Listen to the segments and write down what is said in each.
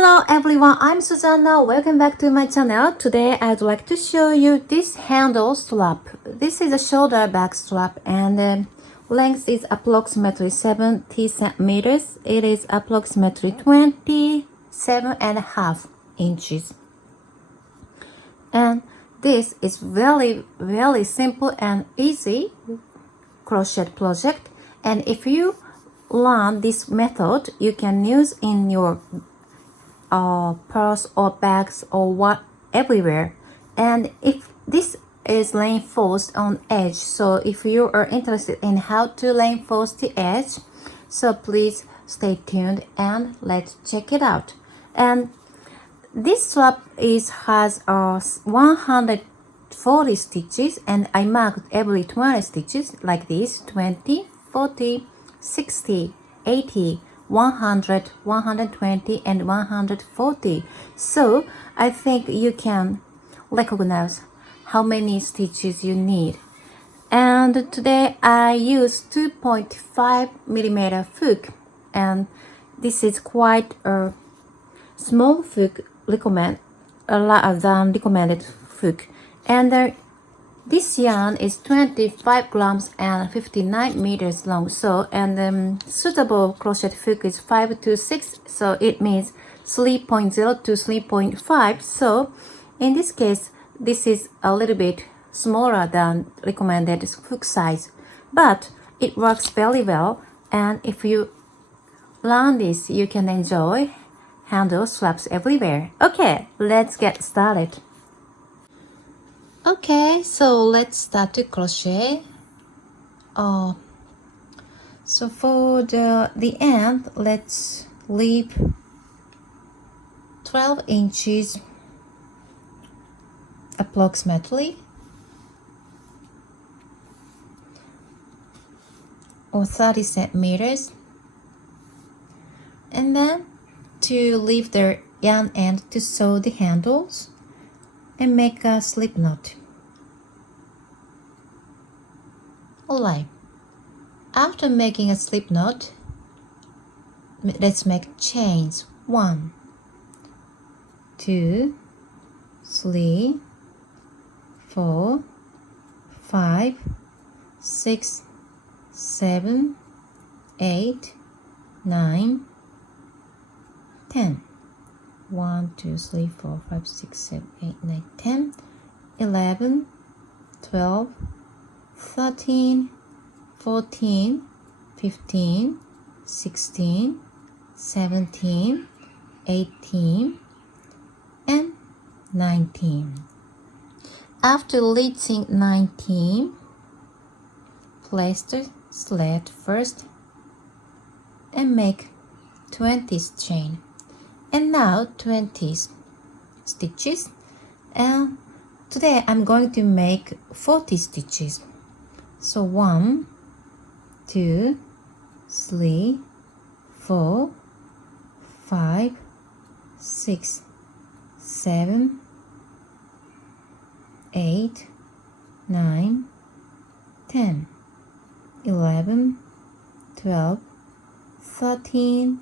Hello everyone, I'm Susanna. Welcome back to my channel. Today I'd like to show you this handle strap. This is a shoulder back strap and length is approximately 70 centimeters. It is approximately 27.5 inches. And this is very simple and easy crochet project. And if you learn this method, you can use in your purse or bags or what everywhere. And if this is reinforced on edge, so if you are interested in how to reinforce the edge, so please stay tuned and let's check it out. And this strap has 140 stitches, and I marked every 20 stitches like this: 20, 40, 60, 80, 100, 120 and 140. So I think you can recognize how many stitches you need. And today I use 2.5 millimeter hook, and this is quite a small hook, recommended hook. And this yarn is 25 grams and 59 meters long. So, and suitable crochet hook is 5 to 6. So it means 3.0 to 3.5. So in this case, this is a little bit smaller than recommended hook size, but it works very well. And if you learn this, you can enjoy handle straps everywhere. Okay, let's get started. Okay, so let's start to crochet. So for the end, let's leave 12 inches approximately, or 30 centimeters, and then to leave the yarn end to sew the handles and make a slip knot. Alright, after making a slip knot, let's make chains. 1, 2, 3, 4, 5, 6, 7, 8, 9, 10. 1, 2, 3, 4, 5, 6, 7, 8, 9, 10, 11, 12, 13, 14, 15, 16, 17, 18, and 19. After reaching 19, place the thread first and make 20th chain. And now 20 stitches, and today I'm going to make 40 stitches. So 1, 2, 3, 4, 5, 6, 7, 8, 9, 10, 11, 12, 13,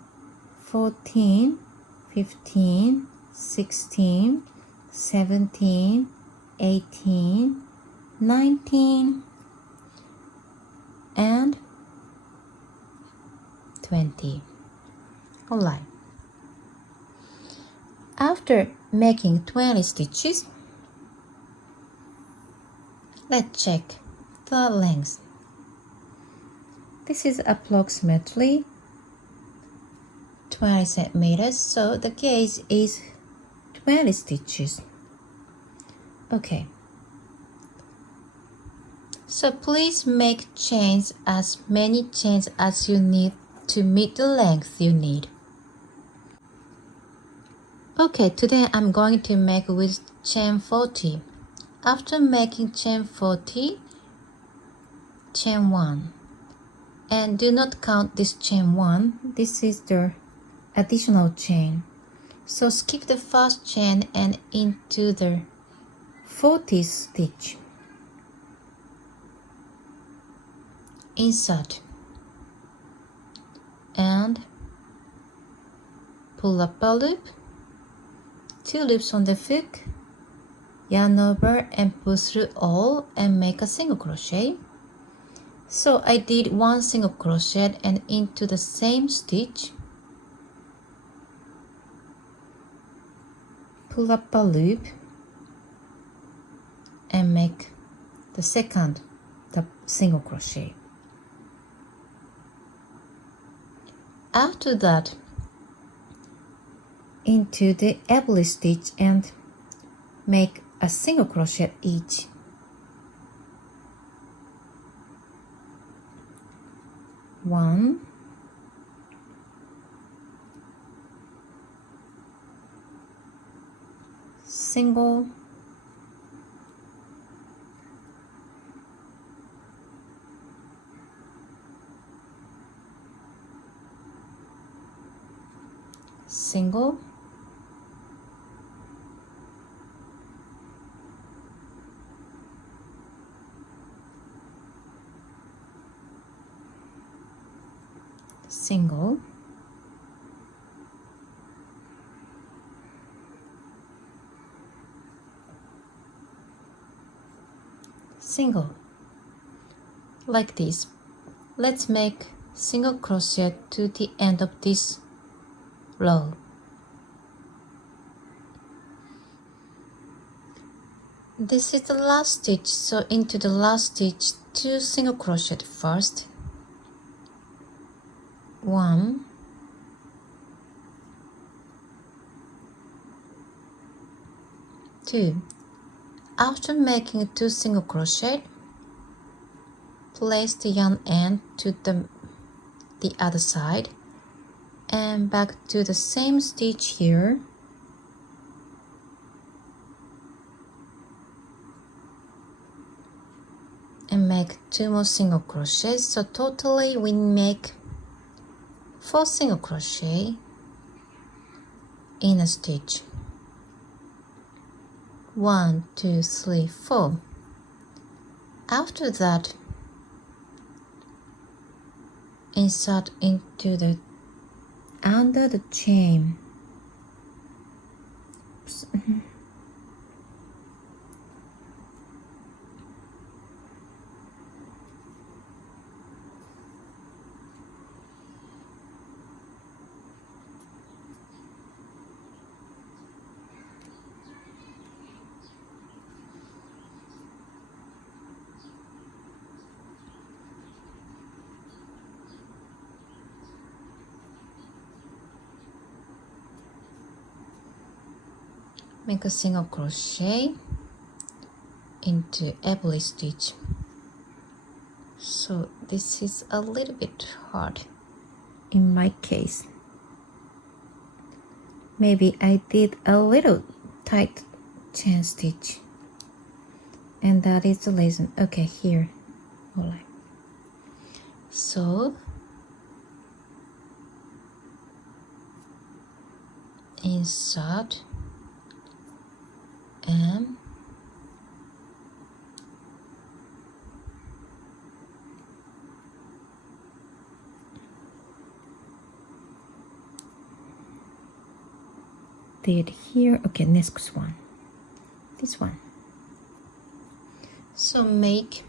14, 15, 16, 17, 18, 19, and 20. Alright. After making 20 stitches, let's check the length. This is approximately 20 centimeters, so the gauge is 20 stitches. Okay, so please make chains, as many chains as you need to meet the length you need. Okay, today I'm going to make with chain 40. After making chain 40, chain 1, and do not count this chain 1, this is the additional chain. So skip the first chain and into the 40th stitch. Insert and pull up a loop 2 loops on the hook, yarn over and pull through all and make a single crochet. So I did 1 single crochet and into the same stitch, pull up a loop and make the second single crochet. After that, into the every stitch and make a single crochet each. One, single, single, single, single, like this. Let's make single crochet to the end of this row. This is the last stitch, so into the last stitch 2 single crochet first, 1, 2. After making 2 single crochet, place the yarn end to the other side and back to the same stitch here. And make 2 more single crochets, so totally we make 4 single crochet in a stitch. 1, 2, 3, 4. After that, insert into the under the chain. Oops. Make a single crochet into every stitch. So this is a little bit hard in my case. Maybe I did a little tight chain stitch, and that is the reason. Okay, here. All right. So insert and did here. Okay, next one, this one. So make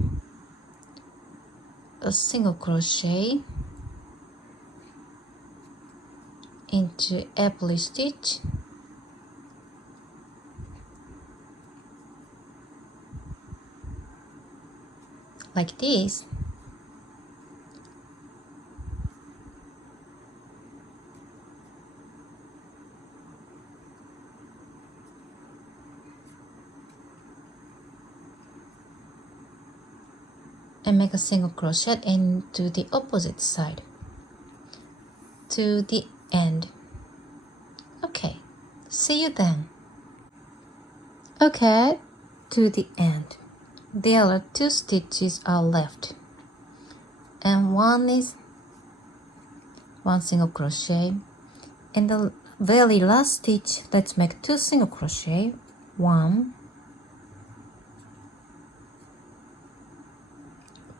a single crochet into every stitch, like this. And make a single crochet into the opposite side to the end. Okay, see you then. Okay, to the end. There are 2 stitches are left, and one is 1 single crochet. In the very last stitch, let's make 2 single crochet. 1,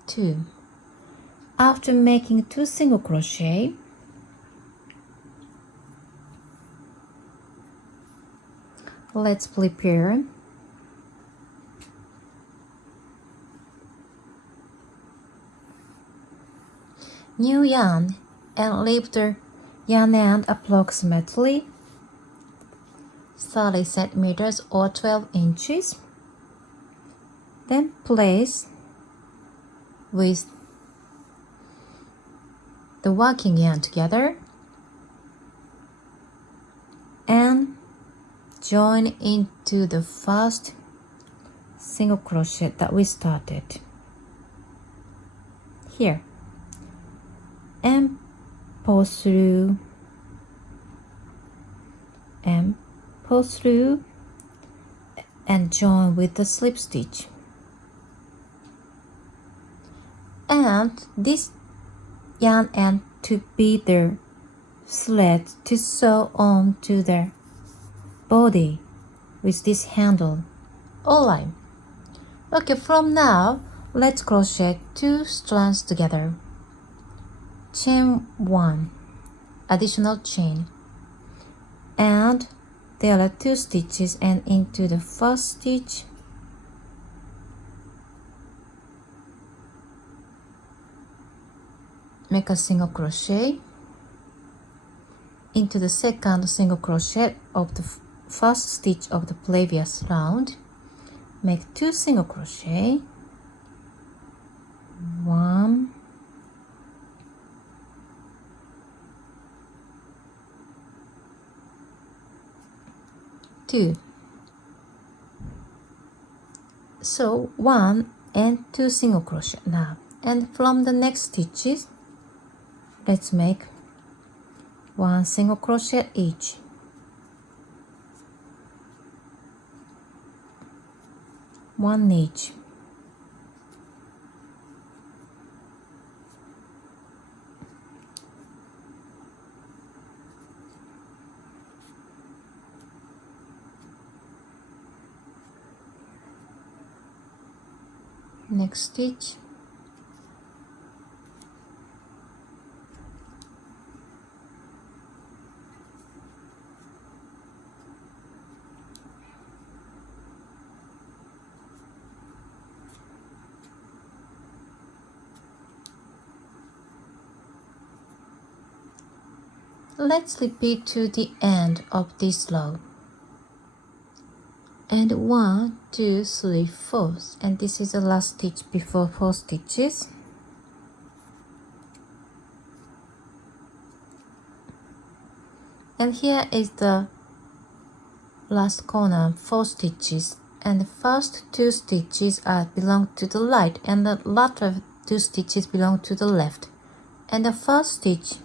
2. After making 2 single crochet, let's prepare. New yarn and leave the yarn end approximately 30 centimeters or 12 inches. Then place with the working yarn together and join into the first single crochet that we started here, and pull through and pull through and join with the slip stitch. And this yarn end to be the thread to sew on to the body with this handle. Alright. Okay, from now let's crochet 2 strands together. Chain 1, additional chain, and there are 2 stitches, and into the first stitch make a single crochet, into the second single crochet of the first stitch of the previous round, make 2 single crochet, 1, 2. So 1 and 2 single crochet now, and from the next stitches let's make 1 single crochet each. One each. Next stitch, let's repeat to the end of this row. And 1, 2, 3, 4, and this is the last stitch before 4 stitches. And here is the last corner, 4 stitches, and the first 2 stitches belong to the right, and the latter 2 stitches belong to the left. And the first stitch,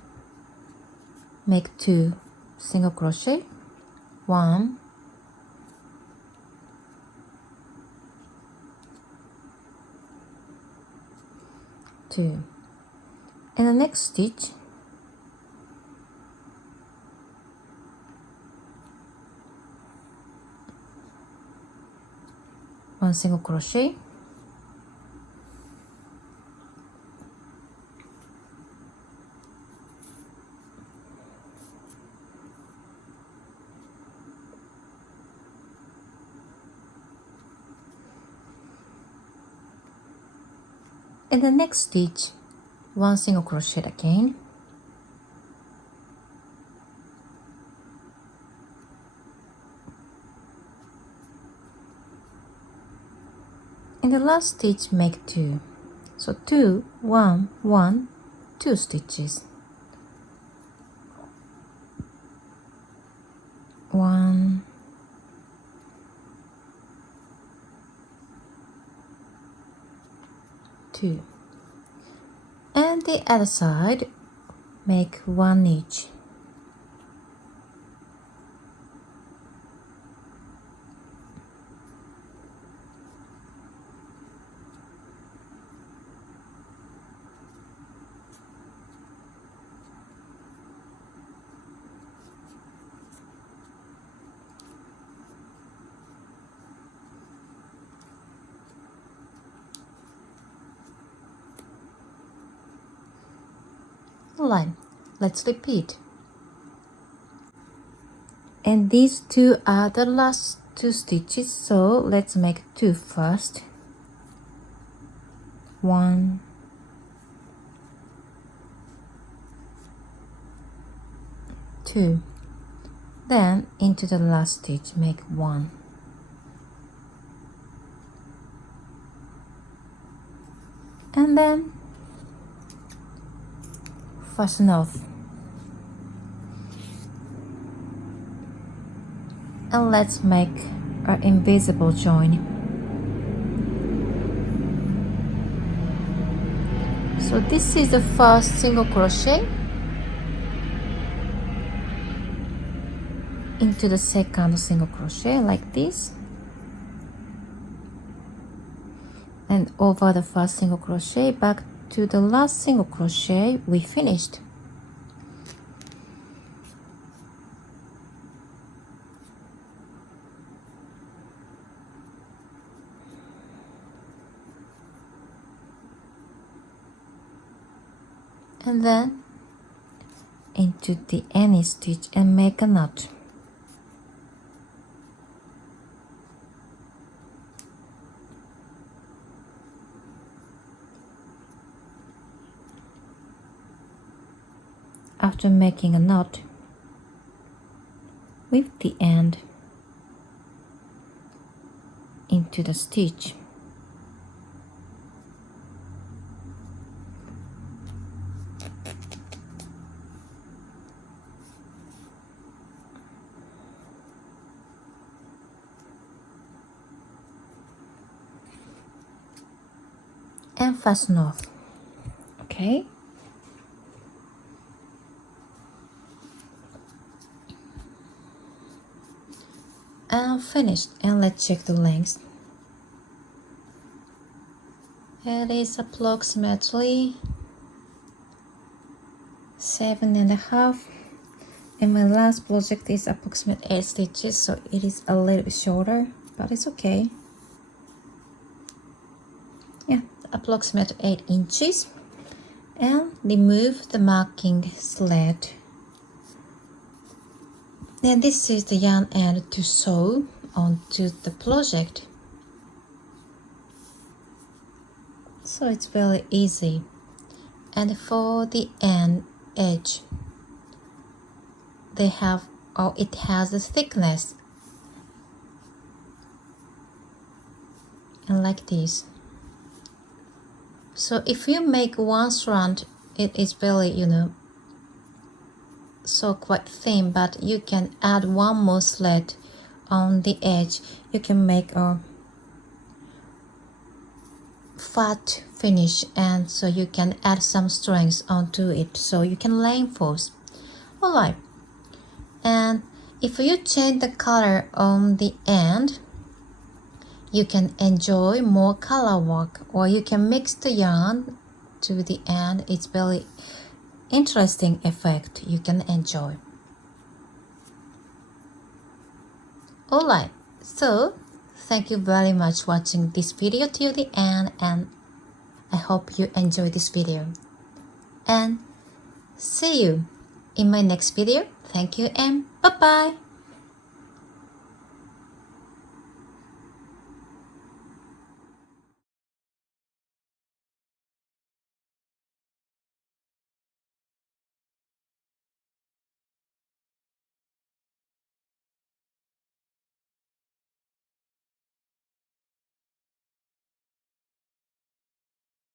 make 2 single crochet, 1, 2, and the next stitch one single crochet, in the next stitch 1 single crochet again, in the last stitch make 2, so 2, 1, 1, 2 stitches, 1, 2, and the other side make 1 each. Line. Let's repeat. And these 2 are the last 2 stitches, so let's make 2 first. 1, 2. Then into the last stitch make 1. And then fasten off. And let's make our invisible join. So this is the first single crochet into the second single crochet like this, and over the first single crochet back to the last single crochet we finished. And then into the any stitch and make a knot. After making a knot with the end into the stitch, and fasten off. Okay. And finished, and let's check the length. It is approximately 7.5, and my last project is approximately 8 stitches, so it is a little bit shorter, but it's okay. Yeah, approximately 8 inches. And remove the marking thread. Then this is the yarn end to sew onto the project. So it's very easy. And for the end edge, it has a thickness, and like this. So if you make one strand, it is very, so quite thin, but you can add one more thread on the edge. You can make a fat finish, and so you can add some strength onto it, so you can reinforce. Alright, and if you change the color on the end, you can enjoy more color work, or you can mix the yarn to the end. It's very interesting effect you can enjoy. Alright, so thank you very much watching this video till the end, and I hope you enjoy this video, and see you in my next video. Thank you and bye bye.